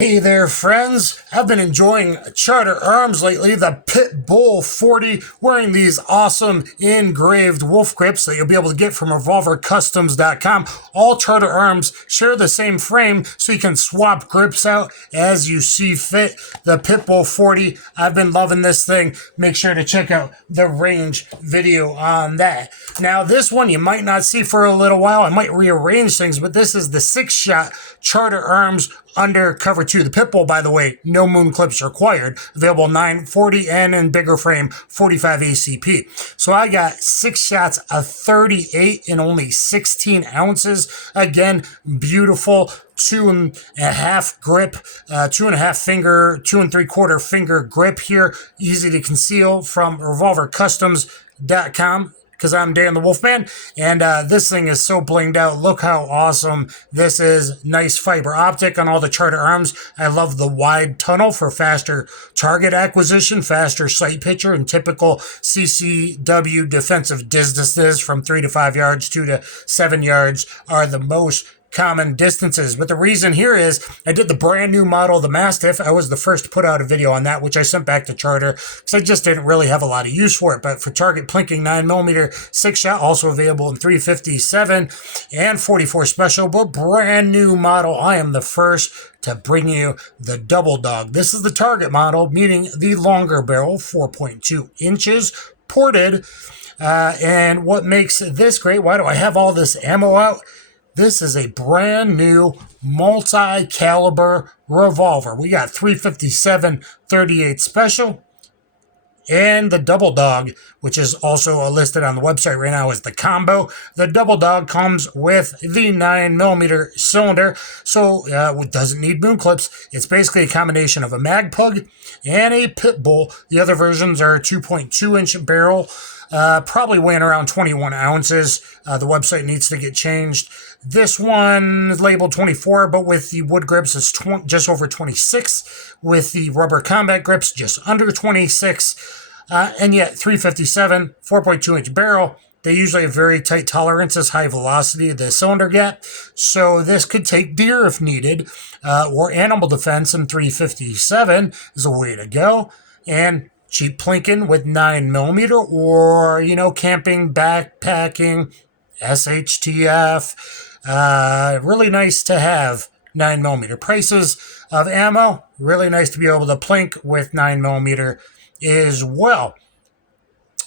Hey there, friends. I've been enjoying Charter Arms lately, the Pit Bull 40, wearing these awesome engraved wolf grips that you'll be able to get from revolvercustoms.com. All Charter Arms share the same frame, so you can swap grips out as you see fit. The Pit Bull 40, I've been loving this thing. Make sure to check out the range video on that. Now, this one you might not see for a little while. I might rearrange things, but this is the 6-shot Charter Arms under cover 2. The Pit Bull, by the way, no moon clips required. Available 940 and in bigger frame 45 ACP. So I got 6 shots of 38 in only 16 ounces. Again, beautiful 2.5 grip, 2.5 finger, 2 3/4 finger grip here. Easy to conceal from revolvercustoms.com. Because I'm Dan the Wolfman, and this thing is so blinged out. Look how awesome this is. Nice fiber optic on all the Charter Arms. I love the wide tunnel for faster target acquisition, faster sight picture, and typical CCW defensive distances from 3 to 5 yards, 2 to 7 yards are the most common distances. But the reason here is I did the brand new model, the Mastiff. I was the first to put out a video on that, which I sent back to Charter because I just didn't really have a lot of use for it. But for target plinking 9mm 6-shot, also available in 357 and 44 special, but brand new model. I am the first to bring you the Double Dog. This is the target model, meaning the longer barrel, 4.2 inches, ported. And what makes this great, why do I have all this ammo out? This is a brand new multi-caliber revolver. We got 357 38 special and the Double Dog, which is also listed on the website right now as the combo. The Double Dog comes with the 9mm cylinder, so it doesn't need boom clips. It's basically a combination of a mag pug and a Pit Bull. The other versions are 2.2-inch barrel, probably weighing around 21 ounces. The website needs to get changed. This one is labeled 24, but with the wood grips, it's just over 26. With the rubber combat grips, just under 26. And yet, 357, 4.2-inch barrel. They usually have very tight tolerances, high velocity of the cylinder gap. So this could take deer if needed, or animal defense, and 357 is a way to go. And cheap plinking with 9mm, or, camping, backpacking, SHTF. Really nice to have 9mm. Prices of ammo, really nice to be able to plink with 9mm as well.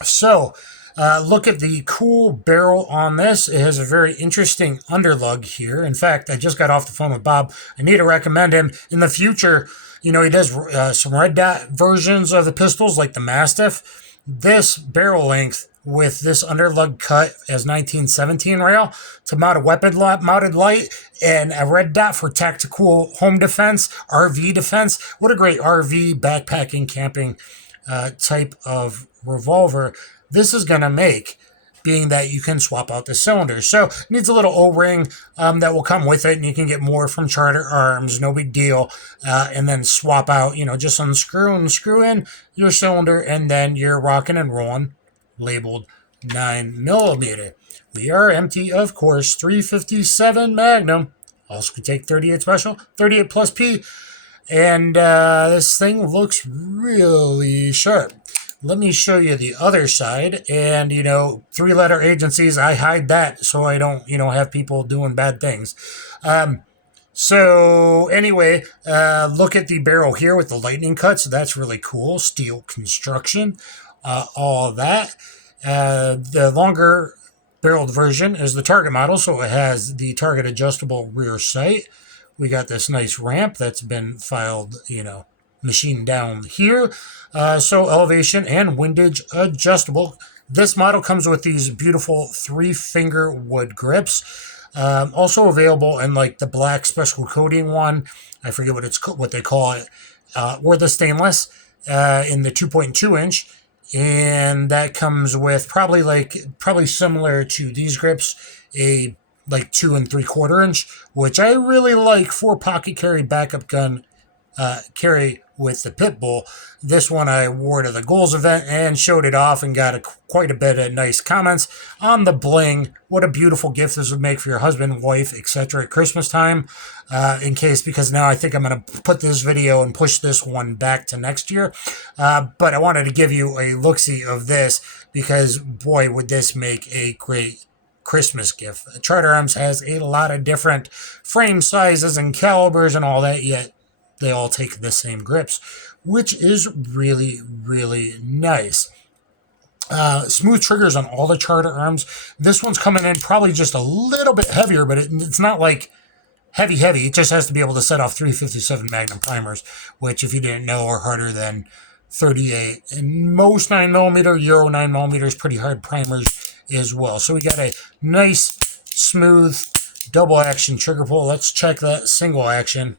So, look at the cool barrel on this. It has a very interesting underlug here. In fact, I just got off the phone with Bob. I need to recommend him in the future. He does some red dot versions of the pistols like the Mastiff. This barrel length with this underlug cut as 1917 rail to mount a weapon mounted light and a red dot for tactical home defense, RV defense. What a great RV backpacking camping type of revolver this is going to make, being that you can swap out the cylinders. So it needs a little O-ring that will come with it, and you can get more from Charter Arms, no big deal. And then swap out, just unscrew and screw in your cylinder, and then you're rocking and rolling, labeled 9mm. We are empty, of course, 357 Magnum. Also could take 38 special, 38 plus P. And this thing looks really sharp. Let me show you the other side. And, 3-letter agencies, I hide that so I don't, have people doing bad things. So anyway, look at the barrel here with the lightning cuts. That's really cool. Steel construction, all of that. The longer barreled version is the target model, so it has the target adjustable rear sight. We got this nice ramp that's been filed, machined down here. So elevation and windage adjustable. This model comes with these beautiful 3-finger wood grips. Also available in like the black special coating one. I forget what they call it. Or the stainless in the 2.2-inch. And that comes with probably similar to these grips, a like 2 3/4 inch, which I really like for pocket carry backup gun carry with the pit bull. This one I wore to the goals event and showed it off and got quite a bit of nice comments on the bling. What a beautiful gift this would make for your husband, wife, etc. at Christmas time. Because now I think I'm going to put this video and push this one back to next year. But I wanted to give you a look-see of this because, boy, would this make a great Christmas gift. Charter Arms has a lot of different frame sizes and calibers and all that, yet they all take the same grips, which is really, really nice. Smooth triggers on all the Charter Arms. This one's coming in probably just a little bit heavier, but it's not like heavy. It just has to be able to set off 357 Magnum primers, which, if you didn't know, are harder than 38. And most 9mm, Euro 9mm is pretty hard primers as well. So we got a nice, smooth, double action trigger pull. Let's check that single action.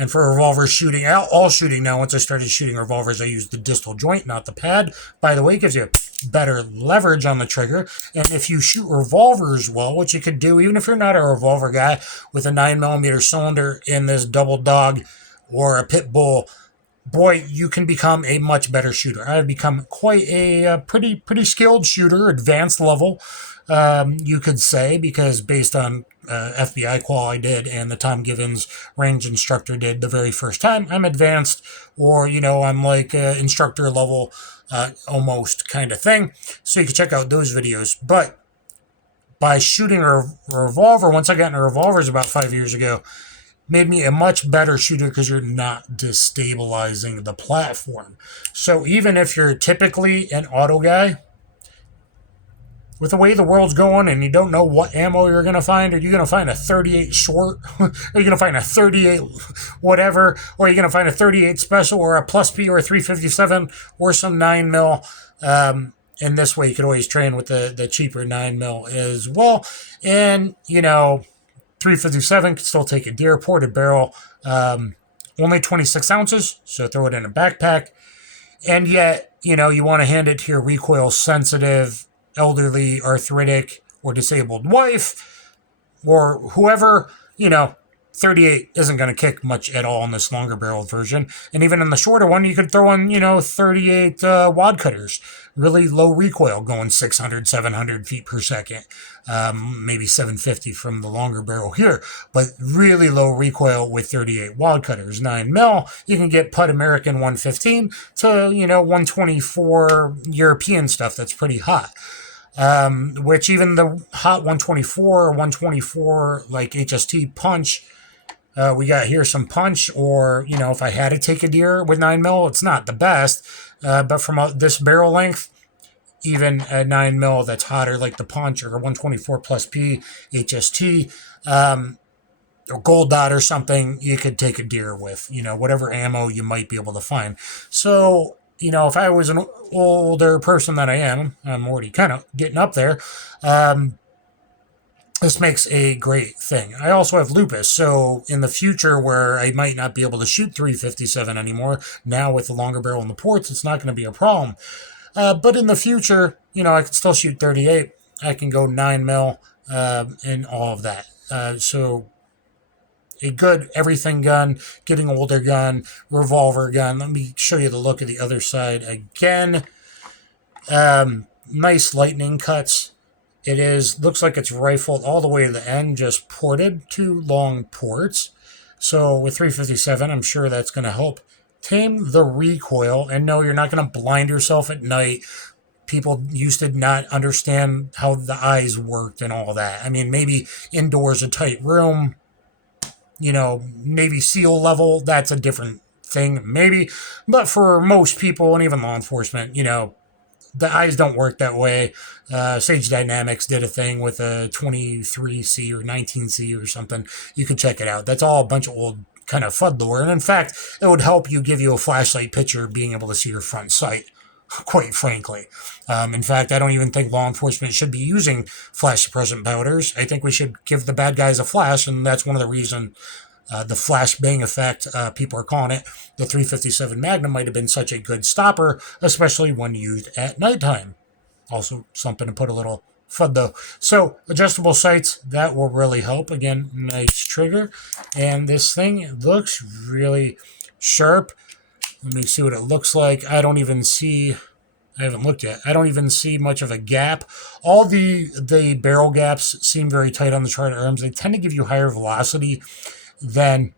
And for revolver shooting, all shooting now, once I started shooting revolvers, I used the distal joint, not the pad. By the way, it gives you better leverage on the trigger. And if you shoot revolvers well, which you could do, even if you're not a revolver guy, with a 9mm cylinder in this double dog or a pit bull, boy, you can become a much better shooter. I've become quite a pretty skilled shooter, advanced level, you could say, because based on FBI qual I did and the Tom Givens range instructor did the very first time, I'm advanced, or, I'm like instructor level almost kind of thing. So you can check out those videos. But by shooting a revolver, once I got into revolvers about 5 years ago, made me a much better shooter because you're not destabilizing the platform. So even if you're typically an auto guy, with the way the world's going and you don't know what ammo you're going to find, are you going to find a 38 short? Are you going to find a 38 whatever? Or are you going to find a 38 special or a plus P or a 357 or some 9mm? And this way you could always train with the cheaper 9mm as well. And, 357 can still take a deer, ported barrel, only 26 ounces, so throw it in a backpack. And yet, you want to hand it to your recoil sensitive, elderly, arthritic, or disabled wife, or whoever, 38 isn't going to kick much at all in this longer barreled version. And even in the shorter one, you could throw in, 38 wad cutters. Really low recoil, going 600, 700 feet per second. Maybe 750 from the longer barrel here. But really low recoil with 38 wad cutters. 9mm, you can get Putt American 115 to, 124 European stuff that's pretty hot. Which even the hot 124 or 124 like HST punch, we got here some punch, or, if I had to take a deer with 9mm, it's not the best, but from this barrel length, even a 9mm that's hotter like the punch or a 124 plus P HST, or gold dot or something, you could take a deer with, whatever ammo you might be able to find. So, if I was an older person than I am, I'm already kind of getting up there, this makes a great thing. I also have lupus, so in the future where I might not be able to shoot 357 anymore, now with the longer barrel in the ports, it's not going to be a problem. But in the future, I can still shoot 38. I can go 9mm and all of that. So a good everything gun, getting older gun, revolver gun. Let me show you the look of the other side again. Nice lightning cuts. It looks like it's rifled all the way to the end, just ported, 2 long ports. So with 357, I'm sure that's going to help tame the recoil. And no, you're not going to blind yourself at night. People used to not understand how the eyes worked and all that. I mean, maybe indoors, a tight room, Navy SEAL level, that's a different thing, maybe. But for most people, and even law enforcement, the eyes don't work that way. Sage Dynamics did a thing with a 23C or 19C or something. You can check it out. That's all a bunch of old kind of FUD lore. And in fact, it would help you give you a flashlight picture being able to see your front sight, quite frankly. In fact, I don't even think law enforcement should be using flash suppressant powders. I think we should give the bad guys a flash, and that's one of the reasons the flash bang effect, people are calling it, the 357 Magnum might have been such a good stopper, especially when used at nighttime. Also, something to put a little FUD though. So, adjustable sights, that will really help. Again, nice trigger. And this thing looks really sharp. Let me see what it looks like. I haven't looked yet. I don't even see much of a gap. All the barrel gaps seem very tight on the Charter Arms. They tend to give you higher velocity than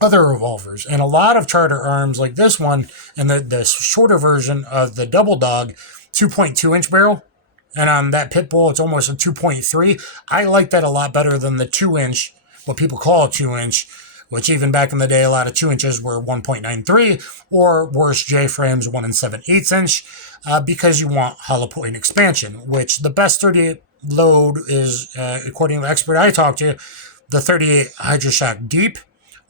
other revolvers. And a lot of Charter Arms like this one and the shorter version of the Double Dog 2.2 inch barrel. And on that pit bull, it's almost a 2.3. I like that a lot better than the 2 inch, what people call a 2 inch, which even back in the day, a lot of 2 inches were 1.93, or worse, J-frames 1 7/8 inch, because you want hollow point expansion, which the best 38 load is, according to the expert I talked to, the 38 Hydroshock Deep.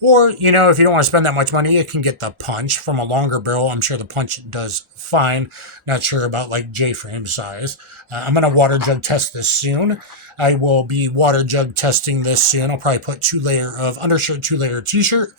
Or, if you don't want to spend that much money, you can get the Punch from a longer barrel. I'm sure the Punch does fine. Not sure about, like, J-frame size. I'm going to water jug test this soon. I will be water jug testing this soon. I'll probably put 2-layer of undershirt, 2-layer t-shirt.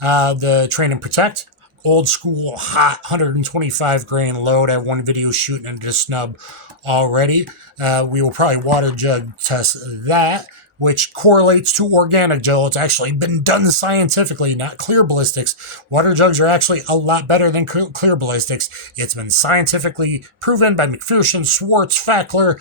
The Train and Protect. Old school, hot, 125 grain load. I have one video shooting into the snub already. We will probably water jug test that, which correlates to organic gel. It's actually been done scientifically, not clear ballistics. Water jugs are actually a lot better than clear ballistics. It's been scientifically proven by McPherson, Schwartz, Fackler,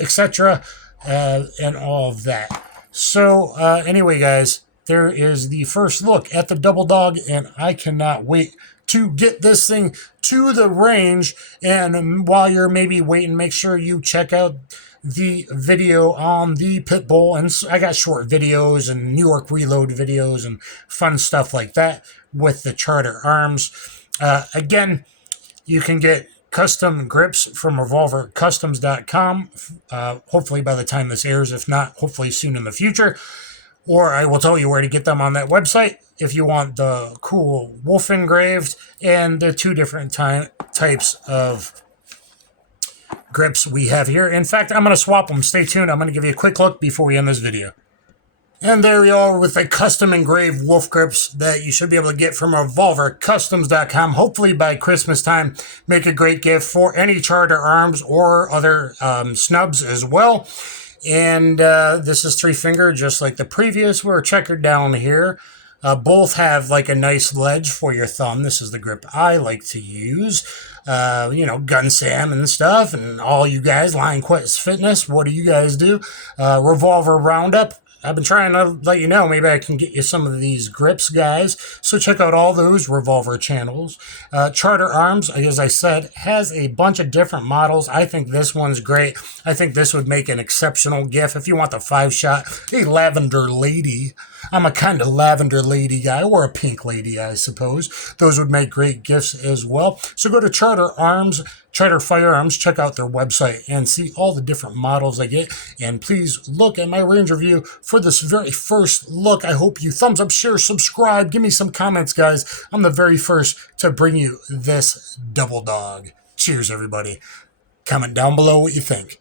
etc., and all of that. So anyway, guys, there is the first look at the Double Dog, and I cannot wait to get this thing to the range. And while you're maybe waiting, make sure you check out the video on the pit bull, and I got short videos and New York Reload videos and fun stuff like that with the Charter Arms. Again, you can get custom grips from revolvercustoms.com, hopefully by the time this airs. If not, hopefully soon in the future. Or I will tell you where to get them on that website if you want the cool wolf engraved and the 2 different types of grips we have here. In fact, I'm going to swap them. Stay tuned. I'm going to give you a quick look before we end this video. And there we are with the custom engraved wolf grips that you should be able to get from revolvercustoms.com. Hopefully by Christmas time, make a great gift for any Charter Arms or other snubs as well. And this is 3-finger, just like the previous. We're checkered down here. Both have like a nice ledge for your thumb. This is the grip I like to use. Gun Sam and stuff, and all you guys, Lionquest Fitness, what do you guys do? Revolver Roundup. I've been trying to let you know, maybe I can get you some of these grips, guys. So check out all those Revolver channels. Charter Arms, as I said, has a bunch of different models. I think this one's great. I think this would make an exceptional gift. If you want the 5-shot, a lavender lady. I'm a kind of lavender lady guy, or a pink lady, I suppose. Those would make great gifts as well. So go to Charter Firearms, check out their website and see all the different models they get. And please look at my range review for this very first look. I hope you thumbs up, share, subscribe. Give me some comments, guys. I'm the very first to bring you this Double Dog. Cheers, everybody. Comment down below what you think.